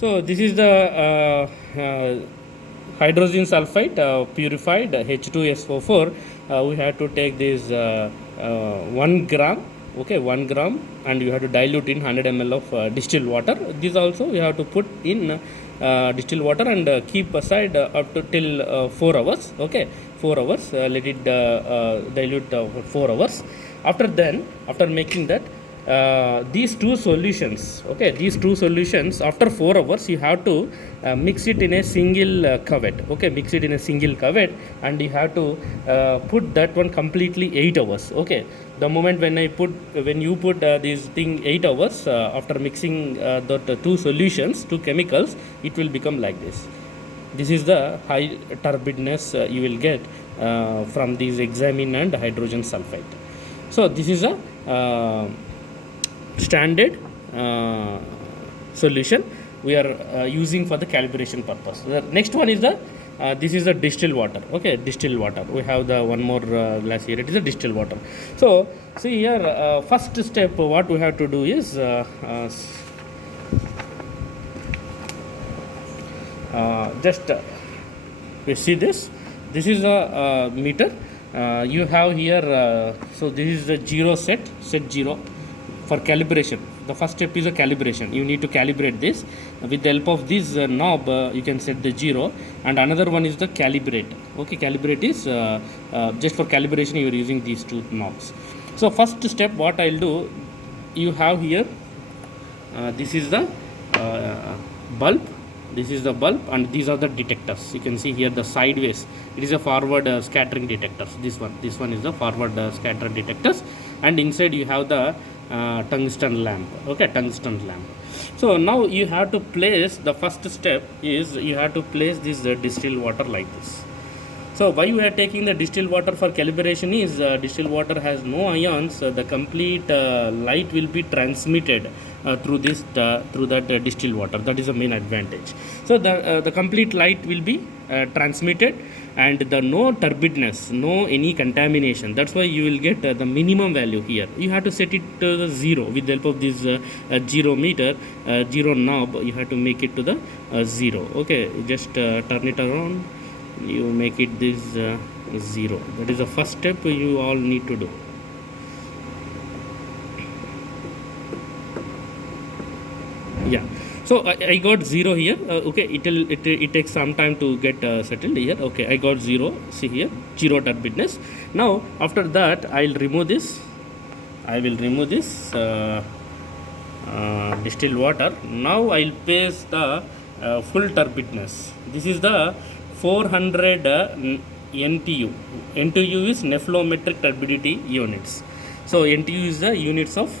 So this is the hydrogen sulfide purified H2SO4. We have to take this 1 gram, okay, 1 gram, and you have to dilute in 100 ml of distilled water. This also you have to put in distilled water and keep aside up to till 4 hours, okay, 4 hours. Let it dilute for 4 hours. After making that, these two solutions, okay, these two solutions, after 4 hours you have to mix it in a single cuvette, okay, mix it in a single cuvette, and you have to put that one completely 8 hours, okay. The moment when you put this thing 8 hours, after mixing the two solutions, two chemicals, it will become like this. This is the high turbidness you will get from these hexamine and hydrogen sulfide. So this is a standard solution we are using for the calibration purpose. The next one is the this is the distilled water, okay, distilled water. We have the one more glass here, it is a distilled water. So see here, first step what we have to do is just we see this is a meter. You have here, so this is the zero set 0 for calibration. The first step is a calibration. You need to calibrate this. With the help of this knob, you can set the 0. And another one is the calibrate. Okay, calibrate is just for calibration you are using these two knobs. So first step what I'll do, you have here, this is the bulb. This is the bulb, and these are the detectors. You can see here the sideways, it is a forward scattering detectors. This one is the forward scatter detectors, and inside you have the tungsten lamp, okay, tungsten lamp. So now you have to place, the first step is you have to place this distilled water like this. So why we are taking the distilled water for calibration is distilled water has no ions. The complete light will be transmitted through this through that distilled water. That is the main advantage. So the complete light will be transmitted, and the no turbidness, no any contamination. That's why you will get the minimum value here. You have to set it to the 0 with the help of this 0 meter, 0 knob. You have to make it to the 0. Okay, just turn it around. You make it this 0. That is the first step you all need to do. Yeah, so I got 0 here. Okay, it takes some time to get settled here. Okay, I got 0. See here, 0 turbidness. Now after that I will remove this. I will remove this distilled water. Now I will paste the full turbidness. This is the 400 NTU. NTU is nephelometric turbidity units. So NTU is the units of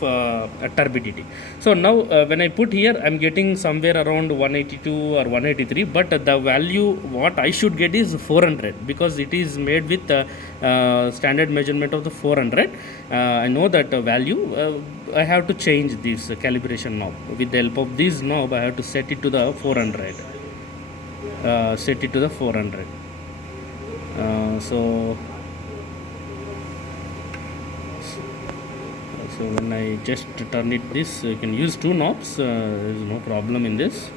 turbidity. So now when I put here, I am getting somewhere around 182 or 183, but the value what I should get is 400, because it is made with standard measurement of the 400. I know that value. I have to change this calibration knob. With the help of this knob, I have to set it to the 400. Set it to the 400. So when I just turn it this, you can use two knobs. There is no problem in this.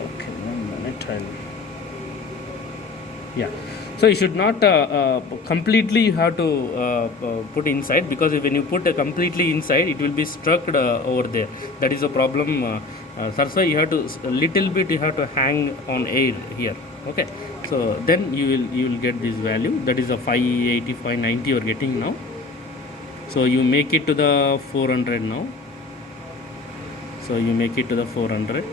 Okay, 1 minute. Yeah. So you should not completely you have to put inside, because when you put completely inside, it will be struck over there. That is a problem. That's why you have to a little bit you have to hang on air here. Okay. So then you will get this value. That is a 580, 590 you are getting now. So you make it to the 400 now. So you make it to the 400.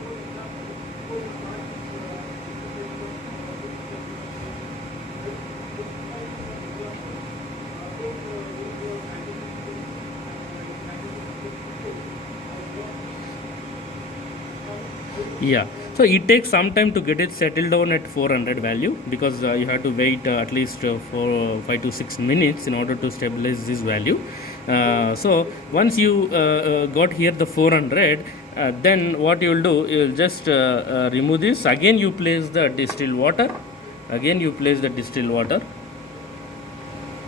Yeah, so it takes some time to get it settled down at 400 value, because you have to wait at least for 5 to 6 minutes in order to stabilize this value. So once you got here the 400, then what you will do, you will just remove this. Again you place the distilled water.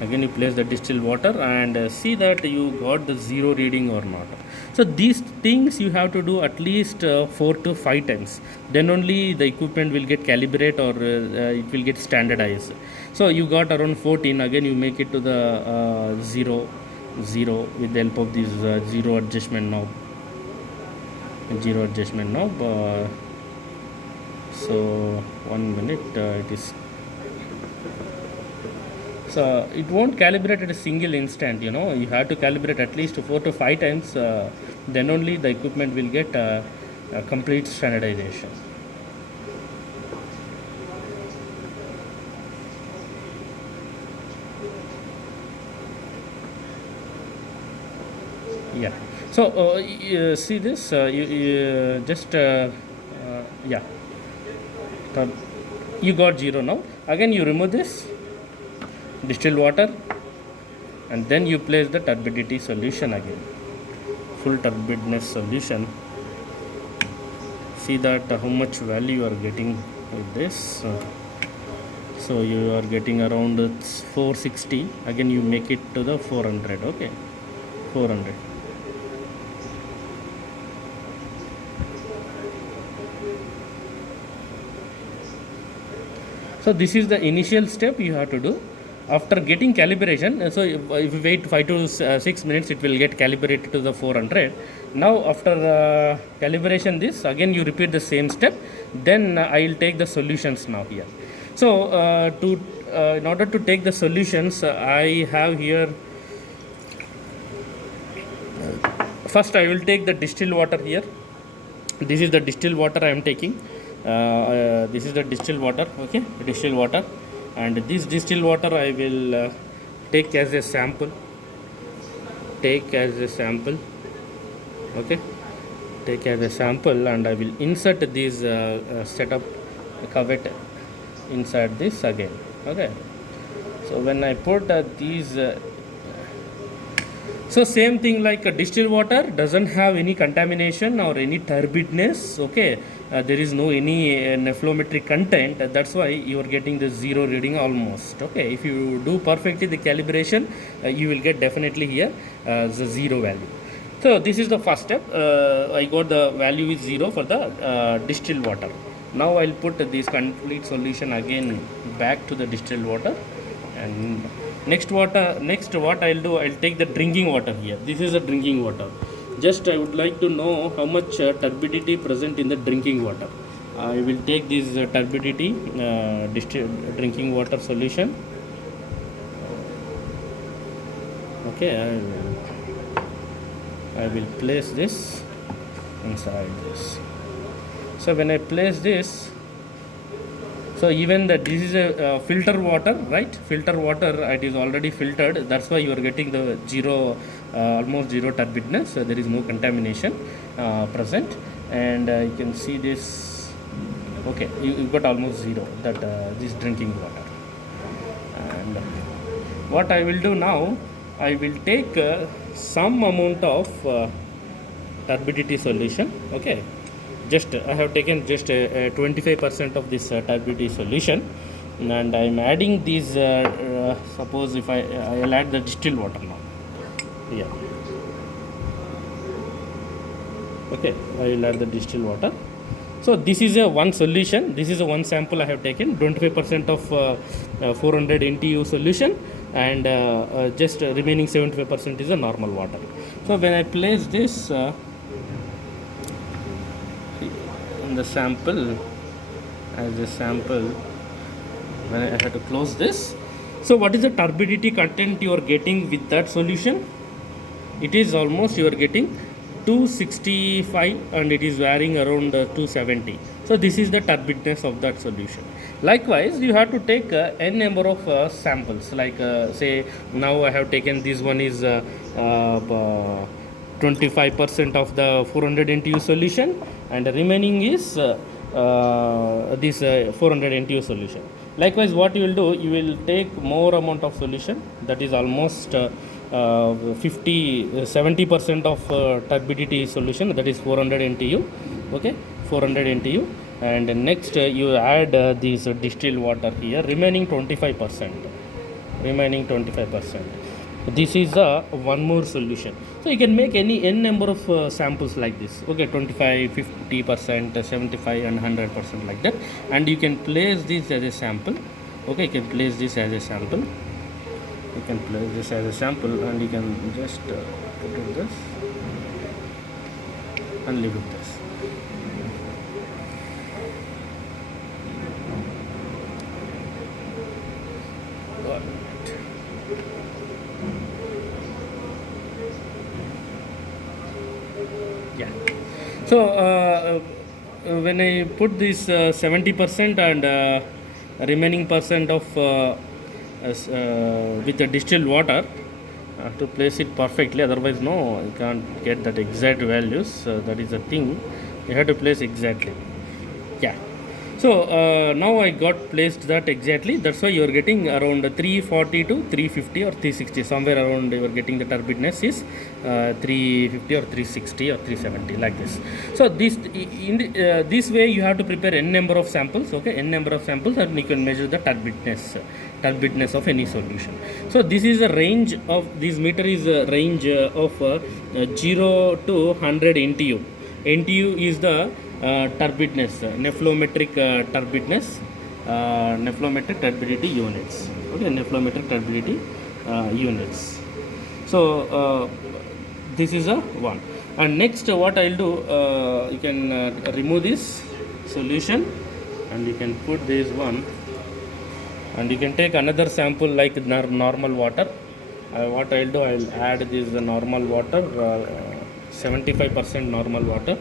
Again you place the distilled water and see that you got the zero reading or not. So these things you have to do at least 4 to 5 times, then only the equipment will get calibrate or it will get standardized. So you got around 14, again you make it to the 0 0 with the help of this zero adjustment knob. So 1 minute it is. So it won't calibrate at a single instant, you know, you have to calibrate at least 4 to 5 times, then only the equipment will get a complete standardization. Yeah, so see this, you just yeah, you got 0 now. Again you remove this distilled water and then you place the turbidity solution again, full turbidness solution. See that how much value you are getting with this. So you are getting around 460. Again you make it to the 400. Okay, 400. So this is the initial step you have to do. After getting calibration, so if you wait 5 to 6 minutes, it will get calibrated to the 400. Now after calibration this, again you repeat the same step, then I will take the solutions now here. So in order to take the solutions, I have here, first I will take the distilled water here. This is the distilled water I am taking. This is the distilled water, okay, distilled water, and this distilled water I will take as a sample, okay, take as a sample, and I will insert this setup cuvette inside this again. Okay, so when I put these so same thing like distilled water doesn't have any contamination or any turbidness. Okay, there is no any nephelometric content. That's why you are getting the 0 reading almost. Okay, if you do perfectly the calibration, you will get definitely here the 0 value. So this is the first step. I got the value is 0 for the distilled water. Now I'll put this complete solution again back to the distilled water, and next what I'll do, I'll take the drinking water here. This is the drinking water. Just I would like to know how much turbidity present in the drinking water. I will take this turbidity drinking water solution. Okay, I will place this inside this. So when I place this, so even that this is a filter water, right? Filter water, it is already filtered. That's why you are getting the 0, almost 0 turbidness. So there is no contamination present, and you can see this. Okay, you got almost 0 that this drinking water. And what I will do now, I will take some amount of turbidity solution. Okay. Just I have taken just 25% of this turbidity solution, and I am adding these. Suppose if I'll add the distilled water now. Yeah. Okay, I will add the distilled water. So this is a one solution. This is a one sample I have taken. 25% of 400 NTU solution, and just remaining 75% is a normal water. So when I place this. The sample as a sample, when I have to close this. So what is the turbidity content you are getting with that solution? It is almost you are getting 265, and it is varying around 270. So this is the turbidness of that solution. Likewise, you have to take n number of samples, like say now I have taken this one is 25% of the 400 NTU solution, and the remaining is this 400 NTU solution. Likewise, what you will do, you will take more amount of solution, that is almost 70% of turbidity solution, that is 400 NTU. Okay, 400 NTU, and next you add this distilled water here, remaining 25%. remaining 25%. This is a one more solution. So you can make any n number of samples like this. Okay, 25, 50%, 75 and 100% like that. And you can place this as a sample. Okay, you can place this as a sample. You can place this as a sample and you can just put it this and leave it this. Yeah. So when I put this 70% and remaining percent of with the distilled water, to place it perfectly, otherwise no, you can't get that exact values. That is the thing, you have to place exactly. Yeah. So now I got placed that exactly. That's why you are getting around 340 to 350 or 360, somewhere around you are getting the turbidness is 350 or 360 or 370 like this. So this this way you have to prepare n number of samples. Okay, n number of samples, and you can measure the turbidness of any solution. So this is a range of this meter is a range of 0 to 100 NTU. NTU is the turbidness, nephelometric turbidity units. Okay, nephelometric turbidity units. So this is a one. And next, what I'll do, you can remove this solution, and you can put this one, and you can take another sample like normal water. What I'll do, I'll add this normal water, 75% normal water.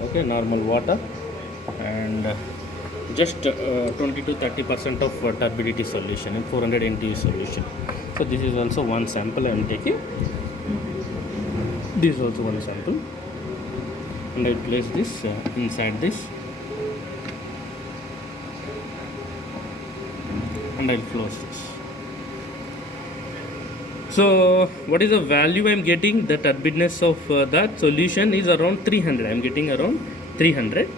Okay, normal water, and just 20 to 30% of turbidity solution in 400 NTU solution. So this is also one sample I am taking. This is also one sample, and I place this inside this, and I'll close this. So what is the value I am getting? The turbidness of that solution is around 300. I am getting around 300.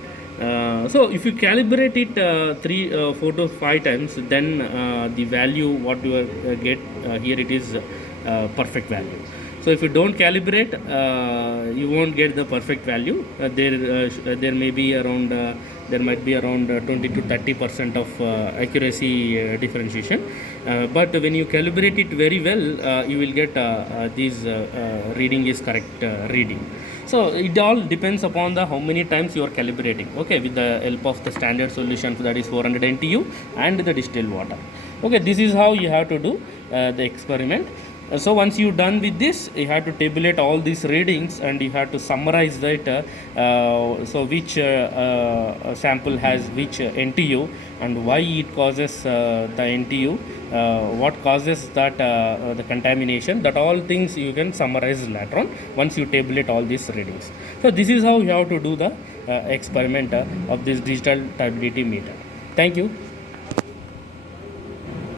So if you calibrate it 4 to 5 times, then the value what you get here, it is perfect value. So if you don't calibrate, you won't get the perfect value. There may be around there might be around 20 to 30% of accuracy differentiation. But when you calibrate it very well, you will get these reading is correct reading. So it all depends upon the how many times you are calibrating. Okay, with the help of the standard solution, that is 400 NTU and the distilled water. Okay, this is how you have to do the experiment. So once you're done with this, you have to tabulate all these readings, and you have to summarize that. So which sample has which NTU, and why it causes the NTU, what causes that the contamination. That all things you can summarize later on once you tabulate all these readings. So this is how you have to do the experiment of this digital turbidity meter. Thank you.